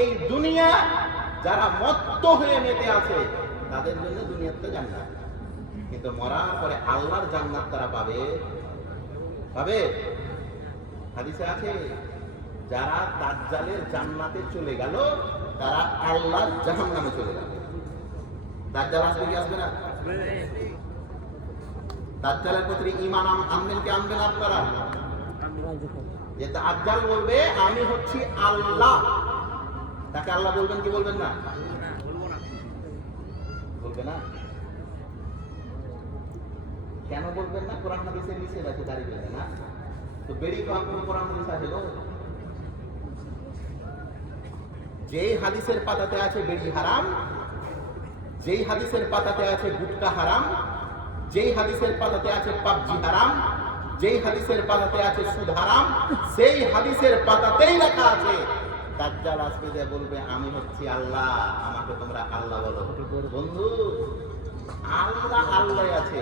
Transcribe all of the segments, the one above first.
এই দুনিয়া যারা মত্ত হয়ে মেতে আছে তাদের জন্য দুনিয়াতে জান্নাত, কিন্তু মরার পরে আল্লাহর জান্নাত তারা পাবে পাবে। হাদিসে আছে যারা দাজ্জালের জান্নাতে চলে গেল তারা আল্লাহর জাহান্নামে চলে গেল। দাজ্জাল আসবে কি আসবে না? দাজ্জালের প্রতি ঈমান আনবেন কি আনবেন আপনারা? যে দাজ্জাল বলবে আমি হচ্ছি আল্লাহ, তাকে আল্লাহ বলবেন কি বলবেন না? বলবে না। কেন বলবেন না? কোরআন হাদিসে নিষেধ আছে দাঁড়িয়ে বলবে না। তো বেড়ি খাওয়ার কোন কোরআন হাদিস আছে গো? যেই হাদিসের পাতাতে আছে বেড়ি হারাম, যেই হাদিসের পাতাতে আছে গুটকা হারাম, যেই হাদিসের পাতাতে আছে পাবজি হারাম, যেই হাদিসের পাতাতে আছে সুদ হারাম, সেই হাদিসের পাতাতেই লেখা আছে দাজ্জাল আসবে যে বলবে আমি হচ্ছি আল্লাহ, আমাকে তোমরা আল্লাহ বলো। বন্ধু, আল্লাহ আল্লাহ আছে,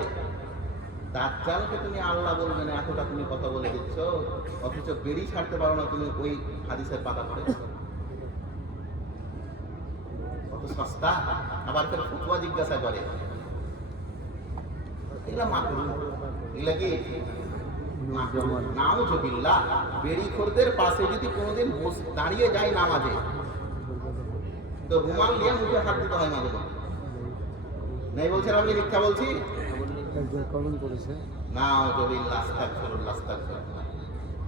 দাজ্জালকে তুমি আল্লাহ বলবে না, এতটা তুমি কথা বলে দিচ্ছ, অথচ বেড়ি ছাড়তে পারো না তুমি ওই হাদিসের পাতা পড়ে। কত সস্তা। আবার ফের ফতোয়া জিজ্ঞাসা করে, এগুলা মাকরুহ, এগুলা কি নাউজুবিল্লাহ। বেড়িখোরদের পাশে যদি কোনোদিন দাঁড়িয়ে যায় নামাজে, তো রুমাল নিয়ে মুখে হাত দিতে হয় মাঝে মাঝে। নাই বলছেন আপনি মিথ্যা বলছি? নাউজুবিল্লাহ, আস্তাগফিরুল্লাহ, আস্তাগফিরুল্লাহ।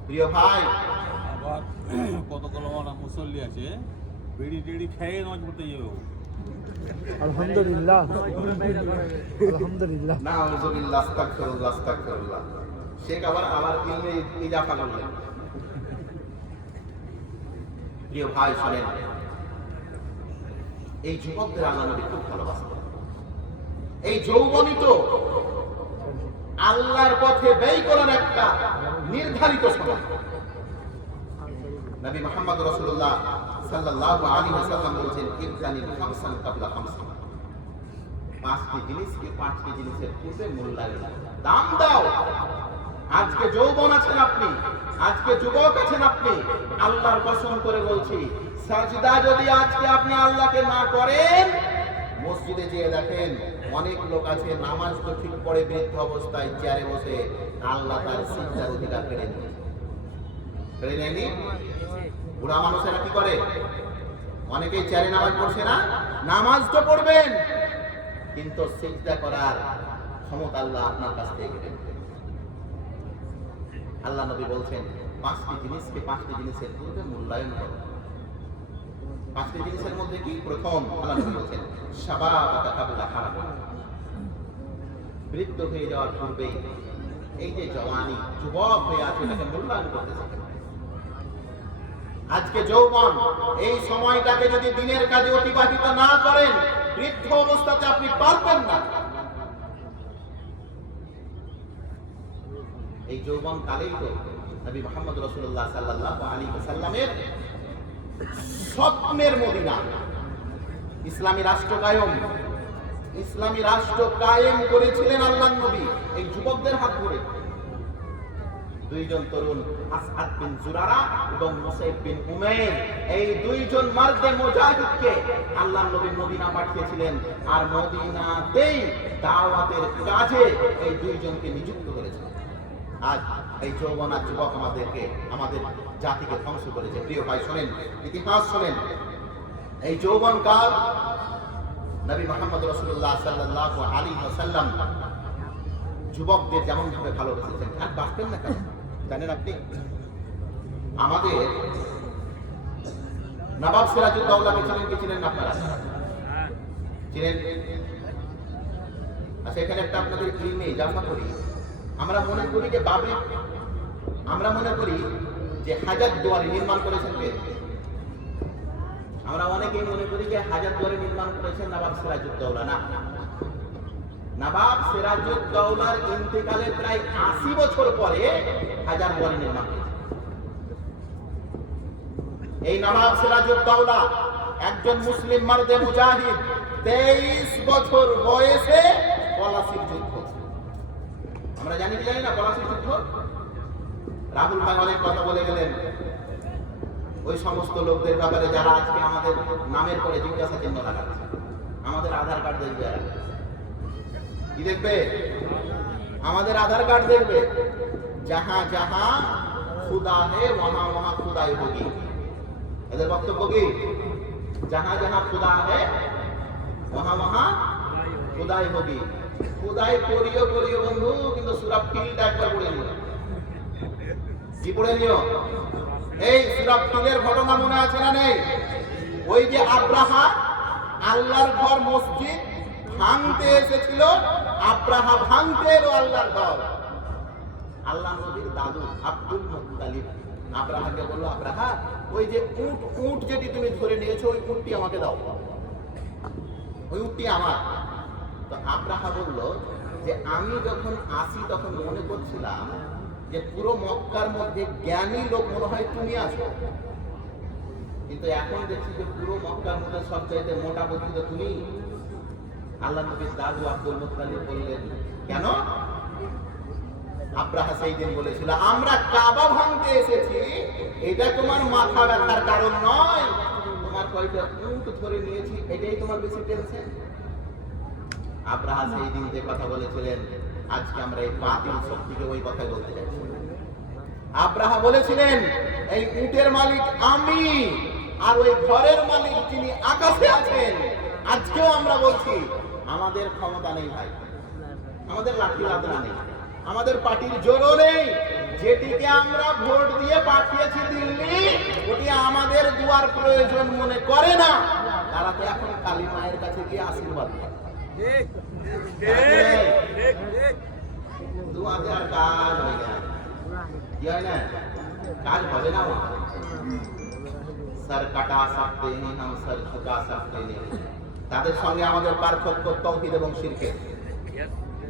প্রিয় ভাই, আবার কতগুলো মুসল্লি আছে বিড়ি টিড়ি খেয়ে নামাজ পড়তে যাবে। আলহামদুলিল্লাহ, আলহামদুলিল্লাহ। নাউজুবিল্লাহ, আস্তাগফিরুল্লাহ, আস্তাগফিরুল্লাহ। শেখ আবার ইলমে ইজাফা করলেন। প্রিয় ভাই শুনেন, এই যুবকদের আল্লাহ নবী খুব ভালোবাসতেন। এই যৌবনই তো আল্লাহর পথে ব্যয় করার একটা নির্ধারিত সময়। নবী মুহাম্মদ রাসূলুল্লাহ সাল্লাল্লাহু আলাইহি ওয়াসাল্লাম বলেছেন, ইবতানিল খামসান ক্বাবলা খামসান। পাঁচটি জিনিসকে পাঁচটি জিনিসের পূর্বে মূল্যায়ন, দাম দাও। আজকে যৌবন আছেন আপনি, আজকে যুবক আছেন আপনি, আল্লাহর কসম করে বলছি, সাজদা যদি আজকে আপনি আল্লাহকে না করেন, মসজিদে যেয়ে দেখেন অনেক লোক আছে নামাজ তো ঠিক পড়ে বৃদ্ধ অবস্থায় চেয়ারে বসে, আল্লাহ তার সিজদার অধিকার কেড়ে নিয়েছে। কেড়ে নেয়নি? বুড়া মানুষেরা কি করে? অনেকেই চেয়ারে নামাজ পড়ছে না, নামাজ তো পড়বেন কিন্তু সিজদা করার ক্ষমতা আল্লাহ আপনার কাছ থেকে কেড়ে নেবেন। আল্লাহ নবী বলছেন, পাঁচটি জিনিসকে পাঁচটি জিনিসের পূর্বে মূল্যায়ন করো। পাঁচটি জিনিসের মধ্যে কি? প্রথম, আল্লাহ নবী বলছেন, শাবাবাকা ক্বাবলা হারাম। বৃদ্ধ হয়ে যাওয়ার পূর্বে এই যে জওয়ানি, যুবক হয়ে আছে, এটাকে মূল্যায়ন করতে শিখেন। আজকে যৌবন, এই সময়টাকে যদি দিনের কাজে অতিবাহিত না করেন, বৃদ্ধ অবস্থাতে আপনি পারবেন না। এই যৌবন কালেই তো নবী মুহাম্মদ রাসূলুল্লাহ সাল্লাল্লাহু আলাইহি ওয়াসাল্লামের স্বপ্নের মদিনা, ইসলামী রাষ্ট্র কায়েম, ইসলামী রাষ্ট্র কায়েম করেছিলেন আল্লাহর নবী এই যুবকদের হাত ধরে। দুইজন তরুণ, আসআদ বিন জুরারা এবং মুসাইব বিন উমাইর, এই দুইজন মার্দে মুজাহিদকে আল্লাহর নবী মদিনা পাঠিয়েছিলেন, আর মদিনাতেই দাওয়াতের কাজে এই দুইজনকে নিযুক্ত করেছিলেন। আজ এই যৌবনা যুবক আমাদেরকে, আমাদের জাতিকে ধ্বংস করেছে। প্রিয় ভাই শোনেন, ইতিহাস শোনেন, এই যৌবন কাল নবী মুহাম্মদ রাসূলুল্লাহ সাল্লাল্লাহু আলাইহি ওয়াসাল্লাম যুবকদের যেমন ভাবে ভালোবেসেছেন, আর বাঁচতেন না কেন জানেন আপনি? আমাদের নবাব সিরাজউদ্দৌলাকে চিনেন কি চিনেন না আপনারা? চিনেন? আচ্ছা, এখানে একটা আপনাদের ইলমে ইজাফা করি। আমরা মনে করি যে আমরা মনে করি যে হাজারদুয়ারি নির্মাণ করেছেন কে? আমরা অনেকেই মনে করি যে হাজারদুয়ারি নির্মাণ করেছেন নবাব সিরাজউদ্দৌলা। না, নবাব সিরাজউদ্দৌলার ইন্তেকালের প্রায় ৮০ বছর পরে হাজারদুয়ারি নির্মাণ হয়েছে। এই নবাব সিরাজউদ্দৌলা একজন মুসলিম মার্দে মুজাহিদ, 23 বছর বয়সে পলাশির যুদ্ধ। আমরা জানি কি জানি না পলাশির যুদ্ধ? রাহুল ভাই অনেক কথা বলে গেলেন। ওই সমস্ত লোকদের ব্যাপারে যারা আজকে আমাদের নামের পরে জিজ্ঞাসা চিহ্ন লাগাচ্ছে। আমাদের আধার কার্ড দেখবে, কি দেখবে? আমাদের আধার কার্ড দেখবে। যাহা যাহা খুদা হে ওয়াহা ওয়াহা খুদাই হোগি। এদের বক্তব্য কি? যাহা যাহা খুদা হে ওয়াহা ওয়াহা খুদাই হোগি। খুদাই করিও করিও বন্ধু, কিন্তু সূরা ফিলটা একবার পড়ে নিও। কি পড়ে নিও? এই সূরা ফিলের ঘটনা মনে আছে না নেই? ওই যে আব্রাহা আল্লাহর ঘর মসজিদ ভাঙতে এসেছিল, আব্রাহা ভাঙতে এলো আল্লাহর ঘর। আল্লাহ নবীর দাদু আব্দুল মুত্তালিব আব্রাহাকে বলল, আব্রাহা ওই যে উট যেটি তুমি ধরে নিয়েছো ওই উটটি আমাকে দাও, ওই উটটি আমার। তো আব্রাহা বলল যে আমি যখন আসি তখন মনে করছিলাম যে পুরো মক্কার মধ্যে জ্ঞানী লোক মনে হয় তুমি আছো, কিন্তু এখন দেখছি যে পুরো মক্কার মধ্যে সবচাইতে মোটা বুদ্ধি তো তুমি। আল্লাহ নবীর দাদু আব্দুল মুত্তালিব বললেন, কেন? আব্রাহা সেই দিন বলেছিল, আমরা কাবা ভাঙতে এসেছি, এটা তোমার মাথা ব্যথার কারণ নয়, তোমার কয়টা উট ধরে নিয়েছি এটাই তোমার বেশি টেনশন। আব্রাহা সেই দিন যে কথা বলেছিলেন, আজকে আমরা এই বাতিল শক্তিকে ওই কথাই বলতে চাইছি। আব্রাহা বলেছিলেন এই উটের মালিক আমি, আর ওই ঘরের মালিক যিনি আকাশে আছেন। আজকেও আমরা বলছি আমাদের ক্ষমতা নেই ভাই, আমাদের লাঠি লাদনা নেই, আমাদের পার্টির জোরও নেই। যেটিকে আমরা ভোট দিয়ে পাঠিয়েছি দিল্লি, ওটি আমাদের দুয়ার প্রয়োজন মনে করে না। তারা তো এখন কালী মায়ের কাছে গিয়ে আশীর্বাদ করে। দুয়া দেওয়ার কাজ হয়ে যায়, কি হয় না? কাজ হবে না। সর কাটা সকতে হ্যাঁ, হাম সর ঝুকা সকতে নেই। তাদের সঙ্গে আমাদের পার্থক্য তাওহীদ এবং শিরকের।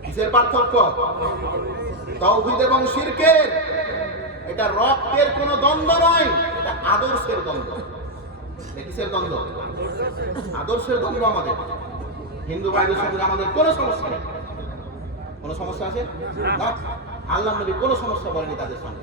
কিসের পার্থক্য? তাওহীদ এবং শিরকের। এটা রক্তের কোনো দ্বন্দ্ব নয়, এটা আদর্শের দ্বন্দ্ব। কিসের দ্বন্দ্ব? আদর্শের দ্বন্দ্ব। আমাদের হিন্দু ভাইদের সঙ্গে আমাদের কোনো সমস্যা নেই। কোনো সমস্যা আছে না? আল্লাহ নবী কোনো সমস্যা বলেনি তাদের সঙ্গে।